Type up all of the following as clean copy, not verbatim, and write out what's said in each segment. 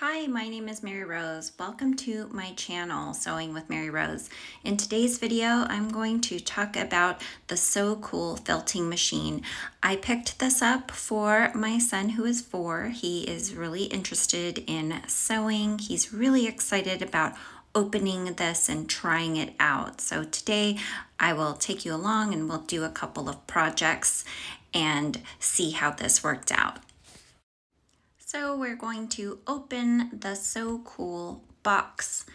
Hi, my name is Mary Rose. Welcome to my channel, Sewing with Mary Rose. In today's video, I'm going to talk about the Sew Cool felting machine. I picked this up for my son who is 4. He is really interested in sewing. He's really excited about opening this and trying it out. So today I will take you along and we'll do a couple of projects and see how this worked out. So we're going to open the Sew Cool box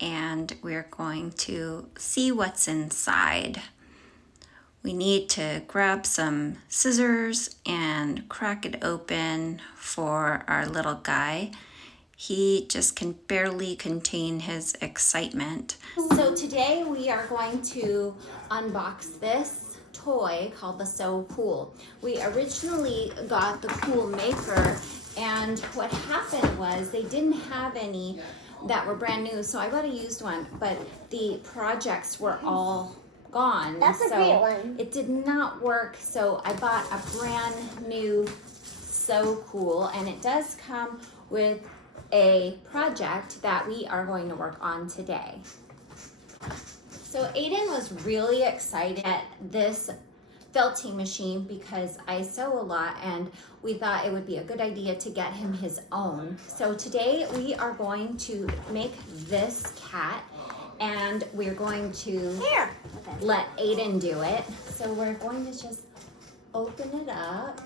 and we're going to see what's inside. We need to grab some scissors and crack it open for our little guy. He just can barely contain his excitement. So today we are going to unbox this toy called the Sew Cool. We originally got the Cool Maker, and what happened was they didn't have any that were brand new, so I got a used one, but the projects were all gone. That's a great one. It did not work, so I bought a brand new Sew Cool, and it does come with a project that we are going to work on today. So Aiden was really excited at this felting machine because I sew a lot and we thought it would be a good idea to get him his own. So today we are going to make this cat and we're going to let Aiden do it. So we're going to just open it up.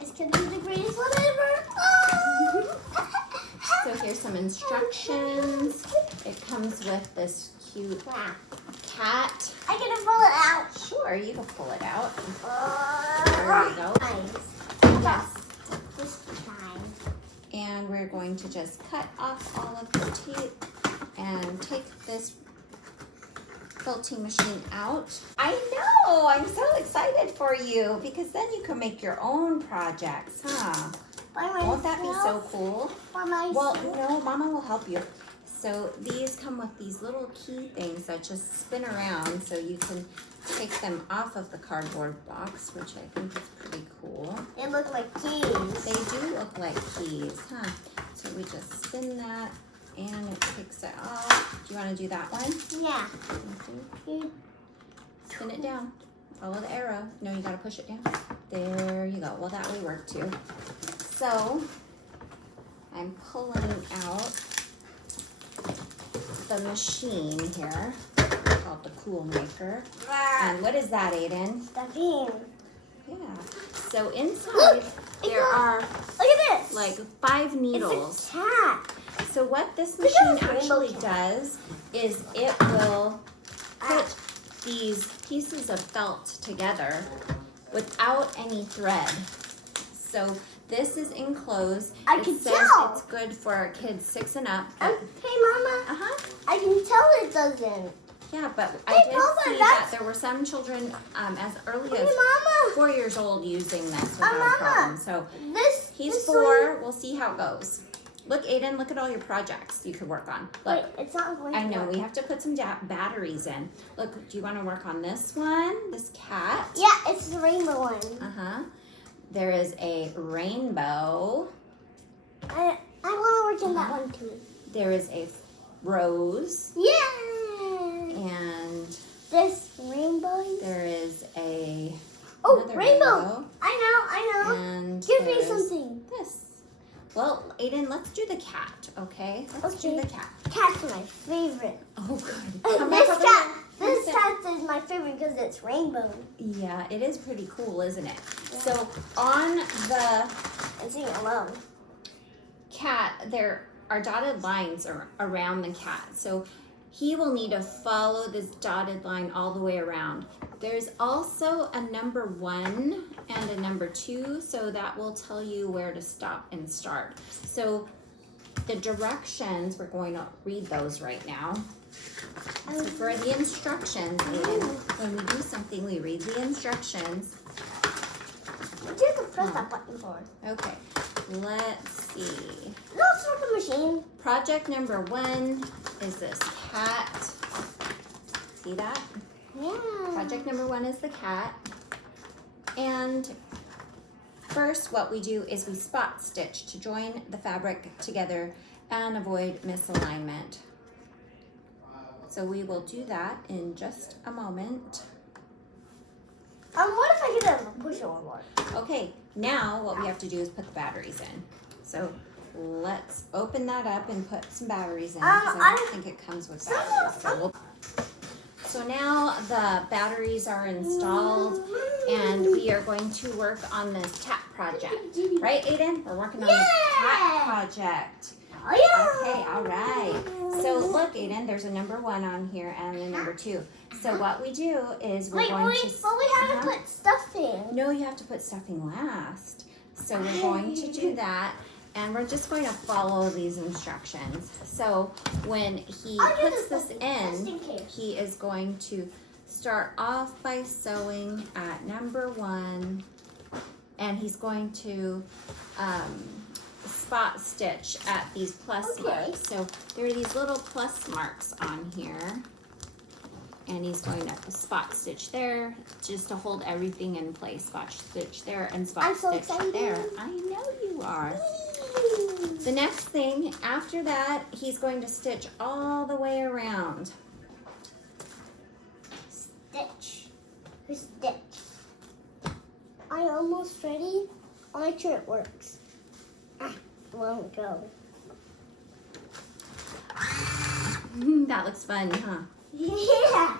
It's gonna be the greatest one ever. So here's some instructions. It comes with this cute cat. I'm gonna pull it out. Sure, you can pull it out. There you go. Nice. Yes. This time. And we're going to just cut off all of the tape and take this felting machine out. I know, I'm so excited for you because then you can make your own projects, huh? Won't that be so cool? Well, no, Mama will help you. So these come with these little key things that just spin around so you can take them off of the cardboard box, which I think is pretty cool. They look like keys. They do look like keys, huh? So we just spin that and it takes it off. Do you want to do that one? Yeah. Okay. Spin it down. Follow the arrow. No, you got to push it down. There you go. Well, that will work too. So I'm pulling out the machine here called the Cool Maker. And what is that, Aiden? The beam. Yeah. So inside there are Look at this. like 5 needles. It's a cat. So what this Look machine at this actually rainbow does is it will put these pieces of felt together without any thread. So this is enclosed. I It can says tell. it's good for kids 6 and up. Hey, Mama. I can tell it doesn't. Yeah, but I Hey, did Papa, see that there were some children as early Hey, as Mama. 4 years old using this without a Mama. problem. So he's this 4. We'll see how it goes. Look, Aiden, look at all your projects you could work on. Look. Wait, it's not going I to know, work. we have to put some batteries in. Look, do you want to work on this one? This cat? Yeah, it's the rainbow one. Uh-huh. There is a rainbow. I want to work on that one too. There is a rose. Yeah. And This rainbow. there is a another rainbow. I know. And Give me there's something. this. Well, Aiden, let's do the cat, okay? Let's do the cat. Cat's my favorite. Oh, good. Come This back over cat. here. This Sit. cat is my favorite because it's rainbow. Yeah, it is pretty cool, isn't it? So on the I'm sitting alone. cat, there are dotted lines around the cat. So he will need to follow this dotted line all the way around. There's also a number 1 and a number 2, so that will tell you where to stop and start. So the directions, we're going to read those right now. So for the instructions, Aiden, when we do something, we read the instructions. What do you have to press that button for? Okay, let's see. No, it's not the machine. Project number 1 is this cat. See that? Yeah. Project number 1 is the cat. And First, what we do is we spot stitch to join the fabric together and avoid misalignment. So we will do that in just a moment. What if I get a push one more? Okay, now what we have to do is put the batteries in. So let's open that up and put some batteries in, because I don't think it comes with batteries. So now the batteries are installed, and we are going to work on this tap project. Right, Aiden? We're working on the tap project. Oh, yeah. Okay, all right. So look, Aiden, there's a number 1 on here and a number 2. So what we do is we're going to... But we have to put stuffing. No, you have to put stuffing last. So we're going to do that, and we're just going to follow these instructions. So when he puts this in, he is going to start off by sewing at number 1, and he's going to spot stitch at these plus marks. So there are these little plus marks on here, and he's going to spot stitch there just to hold everything in place. Spot stitch there and spot stitch there. I know you are. The next thing after that, he's going to stitch all the way around. Stitch. Stitch. I'm almost ready. I'll make sure it works. Won't go. That looks fun, huh? Yeah.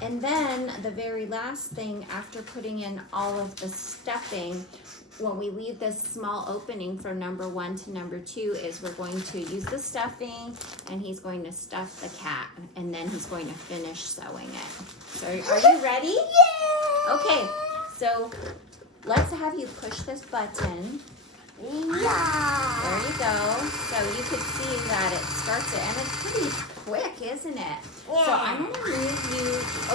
And then the very last thing after putting in all of the stuffing, when we leave this small opening from number 1 to number 2, is we're going to use the stuffing, and he's going to stuff the cat, and then he's going to finish sewing it. So are you ready? Yeah. Okay, so let's have you push this button. Yeah. There you go. So you could see that it starts it, and it's pretty quick, isn't it? Yeah. So I'm going to move you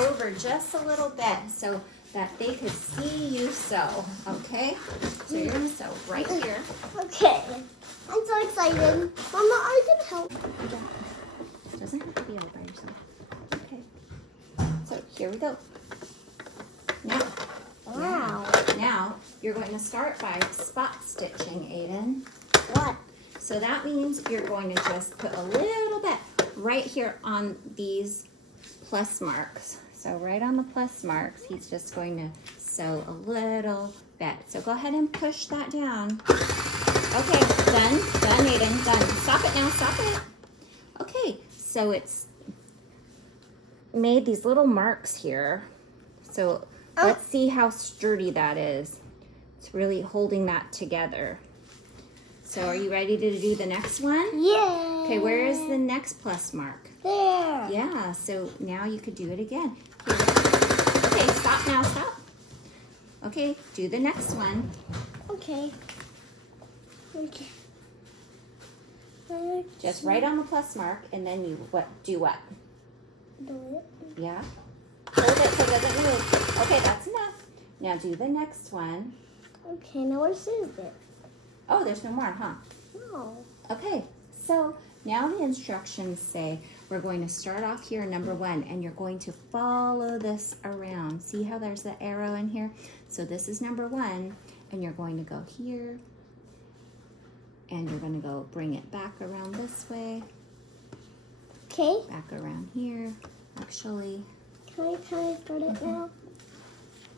over just a little bit so that they could see you sew, okay? So you're going to sew right here. Okay. I'm so excited. Mama, I can help. It doesn't have to be all by yourself. Okay. So here we go. Now you're going to start by spot stitching, Aiden. What? So that means you're going to just put a little bit right here on these plus marks. So right on the plus marks, he's just going to sew a little bit. So go ahead and push that down. Okay, done, Aiden, done. Stop it now, stop it. Okay, so it's made these little marks here. So let's see how sturdy that is. It's really holding that together. So are you ready to do the next one? Yeah. Okay, where is the next plus mark? There. Yeah, so now you could do it again. Here. Okay, stop now, stop. Okay, do the next one. Okay. Okay. Just right on the plus mark, and then you do what? Do it. Yeah. Hold it so it doesn't move. Okay, that's enough. Now do the next one. Okay, now what is it? Oh, there's no more, huh? No. Okay, so now the instructions say we're going to start off here number 1, and you're going to follow this around. See how there's the arrow in here? So this is number 1, and you're going to go here, and you're going to go bring it back around this way. Okay. Back around here, actually. Can I start it now?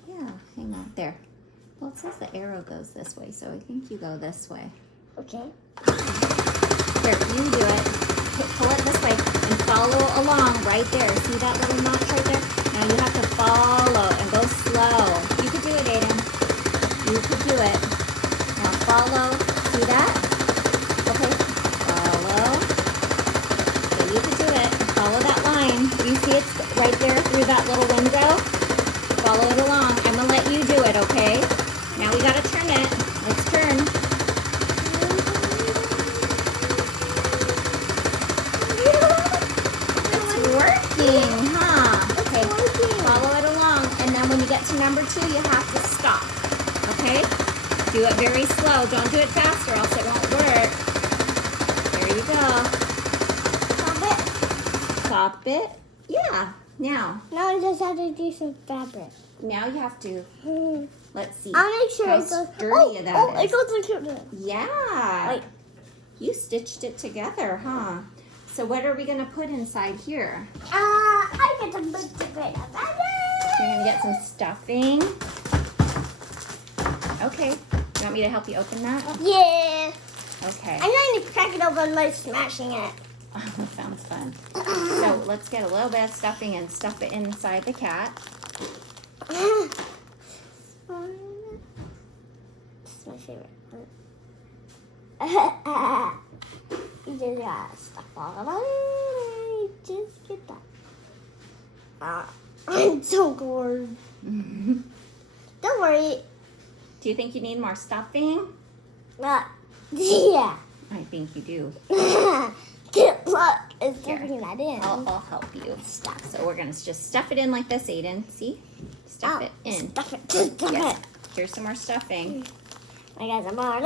Yeah, hang on, there. Well, it says the arrow goes this way, so I think you go this way. Okay. Here, you do it. Pull it this way and follow along right there. See that little notch right there? Now you have to follow and go slow. You could do it, Aiden. You could do it. Now follow. See that? Okay. Follow. So you could do it. Follow that line. You see it's right there through that little window? Follow it along. I'm going to let you do it, okay? Now we got to turn it. Let's turn. It's working, huh? Okay, follow it along. And then when you get to number 2, you have to stop, okay? Do it very slow. Don't do it fast or else it won't work. There you go. Stop it. Stop it. Yeah, now. Now I just have to do some fabric. Now you have to, Let's see. I'll make sure how it goes. sturdy that Oh, is. it goes like here. Yeah. Wait. You stitched it together, huh? So what are we going to put inside here? I get some bits of it. You're going to get some stuffing. Okay. You want me to help you open that? Yeah. Okay. I'm going to crack it open by smashing it. Oh, that sounds fun. So let's get a little bit of stuffing and stuff it inside the cat. This is my favorite. You just gotta stuff all of it. Just get that. I'm so bored. Don't worry. Do you think you need more stuffing? Yeah. I think you do. Look, it's stuffing that in. I'll help you. Stuff. So we're going to just stuff it in like this, Aiden. See? Stuff it in. Stuff it. Just stuff Yes. it. Here's some more stuffing. I got some more.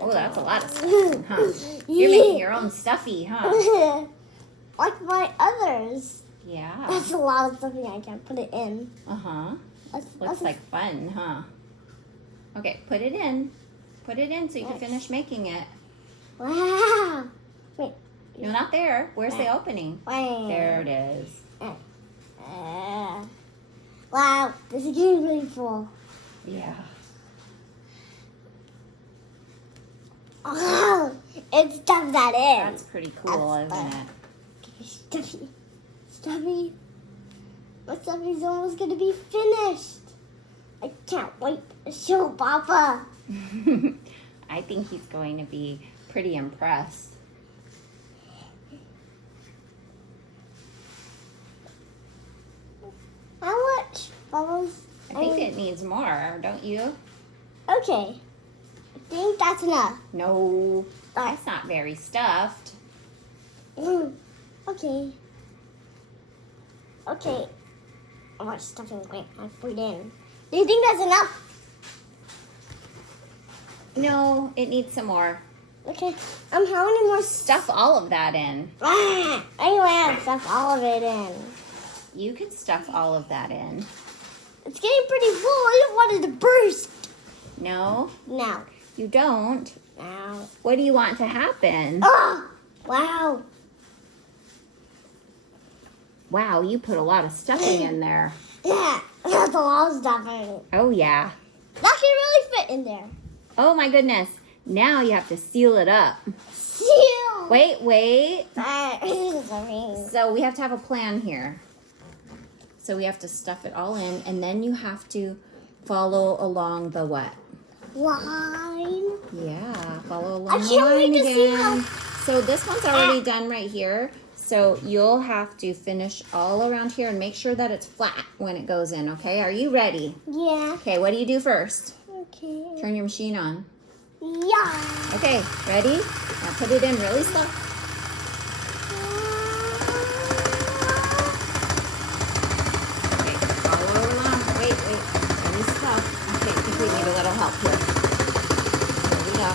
Oh, that's a lot of stuffing, huh? You're making your own stuffy, huh? Like my others. Yeah. That's a lot of stuffing I can put it in. Uh-huh. Looks Looks like fun, huh? Okay, put it in. Put it in so you can finish making it. Wow. Wait. No, not there. Where's the opening? Wait. There it is. Wow, this is getting really full. Yeah. Oh, it stuffed that in. That's pretty cool, That's isn't fun. it? Stuffy. Stuffy. My stuffy's almost going to be finished. I can't wait to show Papa. I think he's going to be pretty impressed. How much bubbles? I think it needs more, don't you? Okay. I think that's enough. No, that's not very stuffed. Okay. Okay. How much stuffing can I put in? Do you think that's enough? No, it needs some more. Okay. How many more Stuff all of that in. Anyway, stuff all of it in. You can stuff all of that in. It's getting pretty full. I don't want it to burst. No, Now. you don't. Now. What do you want to happen? Oh! Wow. Wow, you put a lot of stuffing in there. Yeah. That's a lot of stuffing. Oh, yeah. That can really fit in there. Oh, my goodness. Now you have to seal it up. Seal. Wait. Sorry. So we have to have a plan here. So we have to stuff it all in, and then you have to follow along the what? Line. Yeah, follow along I the can't wait line to see again. how- So this one's already done right here. So you'll have to finish all around here and make sure that it's flat when it goes in, okay? Are you ready? Yeah. Okay, what do you do first? Okay. Turn your machine on. Yeah. Okay, ready? Now put it in really slow. Okay, follow along. Wait. Really slow. Okay, I think we need a little help here. Here we go.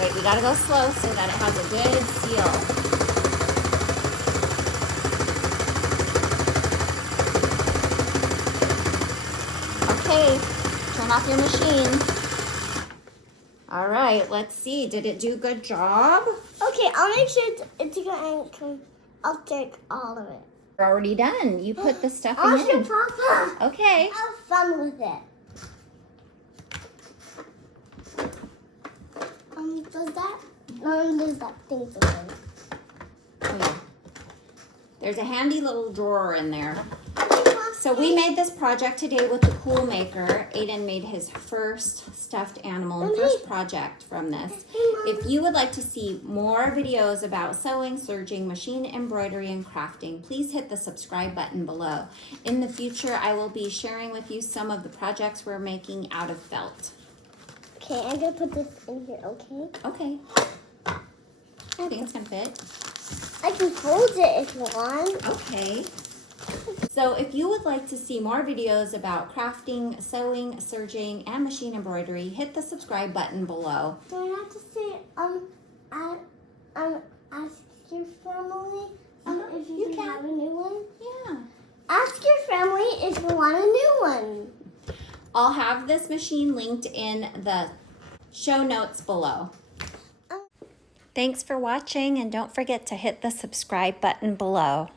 Wait, we gotta go slow so that it has a good seal. Okay, turn off your machine. All right, let's see. Did it do a good job? Okay, I'll make sure it's good. I'll take all of it. We're already done. You put the stuffing I'll show in. Papa. Okay. Have fun with it. Does that? Does that thing something? Oh, yeah. There's a handy little drawer in there. So we made this project today with the Cool Maker. Aiden made his first stuffed animal and first project from this. If you would like to see more videos about sewing, serging, machine embroidery, and crafting, please hit the subscribe button below. In the future, I will be sharing with you some of the projects we're making out of felt. Okay, I'm gonna put this in here, okay? Okay. I think it's gonna fit. I can fold it if you want. Okay. So if you would like to see more videos about crafting, sewing, serging, and machine embroidery, hit the subscribe button below. Do I have to say, ask your family if You can. if you want a new one. I'll have this machine linked in the show notes below. Thanks for watching, and don't forget to hit the subscribe button below.